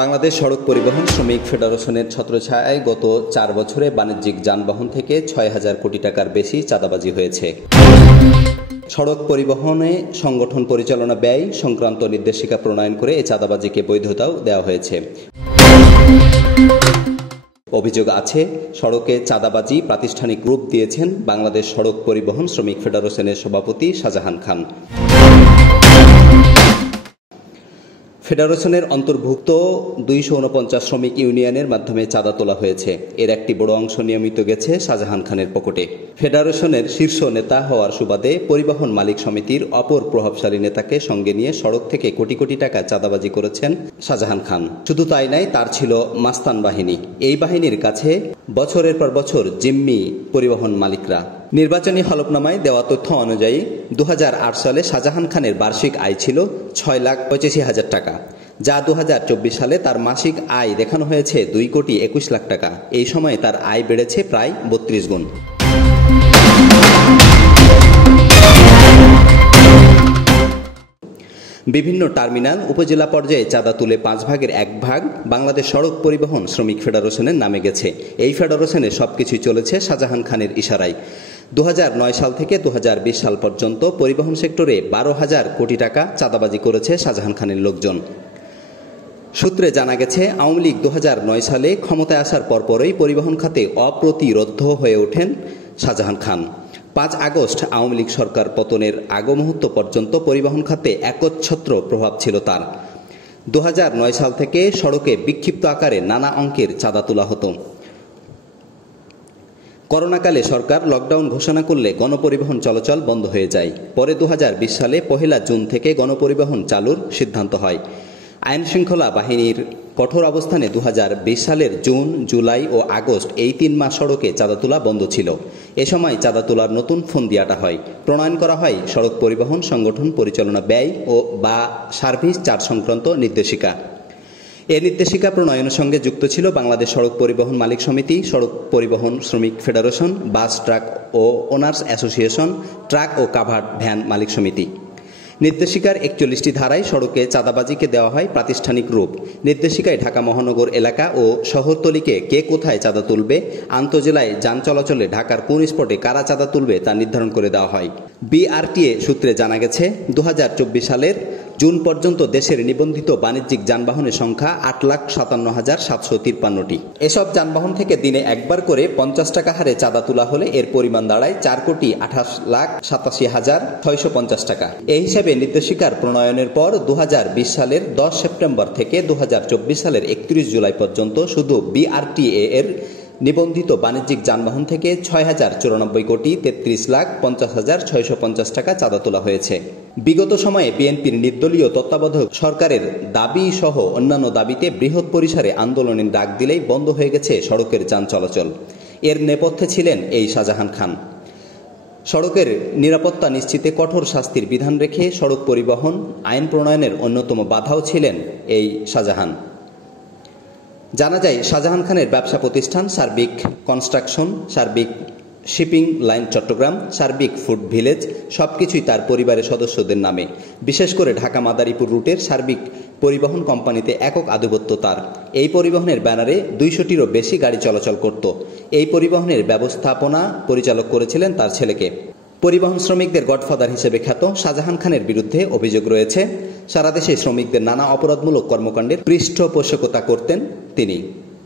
বাংলাদেশ সড়ক পরিবহন শ্রমিক ফেডারেশনের ছত্রছায়ায় গত 4 বছরে বাণিজ্যিক যানবাহন থেকে 6,000 কোটি টাকার বেশি চাঁদাবাজি হয়েছে। সড়ক পরিবহনে সংগঠন পরিচালনা ব্যয় সংক্রান্ত নির্দেশিকা প্রণয়ন করে এই চাঁদাবাজিকে বৈধতাও দেওয়া হয়েছে। অভিযোগ আছে, সড়কে চাঁদাবাজি প্রাতিষ্ঠানিক রূপ দিয়েছেন বাংলাদেশ সড়ক পরিবহন শ্রমিক ফেডারেশনের সভাপতি শাহজাহান খান। ফেডারেশনের অন্তর্ভুক্ত 249 শ্রমিক ইউনিয়নের মাধ্যমে চাঁদা তোলা হয়েছে। এর একটি বড় অংশ নিয়মিত গেছে শাহজাহান খানের পকেটে। ফেডারেশনের শীর্ষ নেতা হওয়ার সুবাদে পরিবহন মালিক সমিতির অপর প্রভাবশালী নেতাকে সঙ্গে নিয়ে সড়ক থেকে কোটি কোটি টাকা চাঁদাবাজি করেছেন শাহজাহান খান। শুধু তাই নয়, তার ছিল মাস্তান বাহিনী। এই বাহিনীর কাছে বছরের পর বছর জিম্মি পরিবহন মালিকরা। নির্বাচনী হলফনামায় দেওয়া তথ্য অনুযায়ী 2008 সালে শাহজাহান খানের বার্ষিক আয় ছিল 6,85,000 টাকা, যা 2024 সালে তার মাসিক আয় দেখানো হয়েছে 2,21 লাখ টাকা। এই সময়ে তার আয় বেড়েছে প্রায় 32 গুণ। বিভিন্ন টার্মিনাল উপজেলা পর্যায়ে চাঁদা তুলে 5 ভাগের 1 ভাগ বাংলাদেশ সড়ক পরিবহন শ্রমিক ফেডারেশনের নামে গেছে। এই ফেডারেশনের সবকিছুই চলেছে শাহজাহান খানের ইশারায়। 2009 সাল থেকে 2020 সাল পর্যন্ত পরিবহন সেক্টরে 12,000 কোটি টাকা চাঁদাবাজি করেছে শাহজাহান খানের লোকজন। সূত্রে জানা গেছে, আওয়ামী লীগ 2009 সালে ক্ষমতায় আসার পরপরই পরিবহন খাতে অপ্রতিরোধ্য হয়ে ওঠেন শাহজাহান খান। 5 আগস্ট আওয়ামী লীগ সরকার পতনের আগ মুহূর্ত পর্যন্ত পরিবহন খাতে একচ্ছত্র প্রভাব ছিল তার। 2009 সাল থেকে সড়কে বিক্ষিপ্ত আকারে নানা অঙ্কের চাঁদা তোলা হতো। করোনাকালে সরকার লকডাউন ঘোষণা করলে গণপরিবহন চলাচল বন্ধ হয়ে যায়। পরে 2020 সালে 1 জুন থেকে গণপরিবহন চালুর সিদ্ধান্ত হয়। আইন শৃঙ্খলা বাহিনীর কঠোর অবস্থানে 2020 সালের জুন, জুলাই ও আগস্ট এই 3 মাস সড়কে চাঁদা তোলা বন্ধ ছিল। এ সময় চাঁদা তোলার নতুন ফন্দিয়াটা হয়। প্রণয়ন করা হয় সড়ক পরিবহন সংগঠন পরিচালনা ব্যয় বা সার্ভিস চার্জ সংক্রান্ত নির্দেশিকা। এই নির্দেশিকা প্রণয়নের সঙ্গে যুক্ত ছিল বাংলাদেশ সড়ক পরিবহন মালিক সমিতি, সড়ক পরিবহন শ্রমিক ফেডারেশন, বাস, ট্রাক ও ওনার্স অ্যাসোসিয়েশন, ট্রাক ও কাভার্ড ভ্যান মালিক সমিতি। নির্দেশিকার 41টি ধারায় সড়কে চাঁদাবাজিকে দেওয়া হয় প্রাতিষ্ঠানিক রূপ। নির্দেশিকায় ঢাকা মহানগর এলাকা ও শহরতলিকে কে কোথায় চাঁদা তুলবে, আন্তঃজেলায় যান চলাচলে ঢাকার কোন স্পটে কারা চাঁদা তুলবে তা নির্ধারণ করে দেওয়া হয়। বিআরটিএ সূত্রে জানা গেছে, 2024 সালের জুন পর্যন্ত দেশের নিবন্ধিত বাণিজ্যিক যানবাহনের সংখ্যা 8,57,753টি। এসব যানবাহন থেকে দিনে একবার করে 50 টাকা হারে চাঁদা তোলা হলে এর পরিমাণ দাঁড়ায় 4,28,87,650 টাকা। এই হিসাবে নির্দেশিকার প্রণয়নের পর 2020 সালের 10 সেপ্টেম্বর থেকে 2024 সালের 31 জুলাই পর্যন্ত শুধু বিআরটিএ এর নিবন্ধিত বাণিজ্যিক যানবাহন থেকে 6,94,33,50,650 টাকা চাঁদা তোলা হয়েছে। বিগত সময়ে বিএনপির নির্দলীয় তত্ত্বাবধায়ক সরকারের দাবি সহ অন্যান্য দাবিতে বৃহৎ পরিসরে আন্দোলনের ডাক দিলেই বন্ধ হয়ে গেছে সড়কের যান চলাচল। এর নেপথ্যে ছিলেন এই শাহজাহান খান। সড়কের নিরাপত্তা নিশ্চিতে কঠোর শাস্তির বিধান রেখে সড়ক পরিবহন আইন প্রণয়নের অন্যতম বাধাও ছিলেন এই শাহজাহান। জানা যায়, শাহজাহান খানের ব্যবসা প্রতিষ্ঠান সার্বিক কনস্ট্রাকশন, সার্বিক শিপিং লাইন চট্টগ্রাম, সার্বিক ফুড ভিলেজ সবকিছুই তার পরিবারের সদস্যদের নামে। বিশেষ করে ঢাকা মাদারীপুর রুটের সার্বিক পরিবহন কোম্পানিতে একক আধিপত্য তার। এই পরিবহনের ব্যানারে 200টিরও বেশি গাড়ি চলাচল করত। এই পরিবহনের ব্যবস্থাপনা পরিচালক করেছিলেন তার ছেলেকে। পরিবহন শ্রমিকদের গডফাদার হিসেবে খ্যাত শাহজাহান খানের বিরুদ্ধে অভিযোগ রয়েছে, সারা দেশে শ্রমিকদের নানা অপরাধমূলক কর্মকাণ্ডের পৃষ্ঠপোষকতা করতেন তিনি।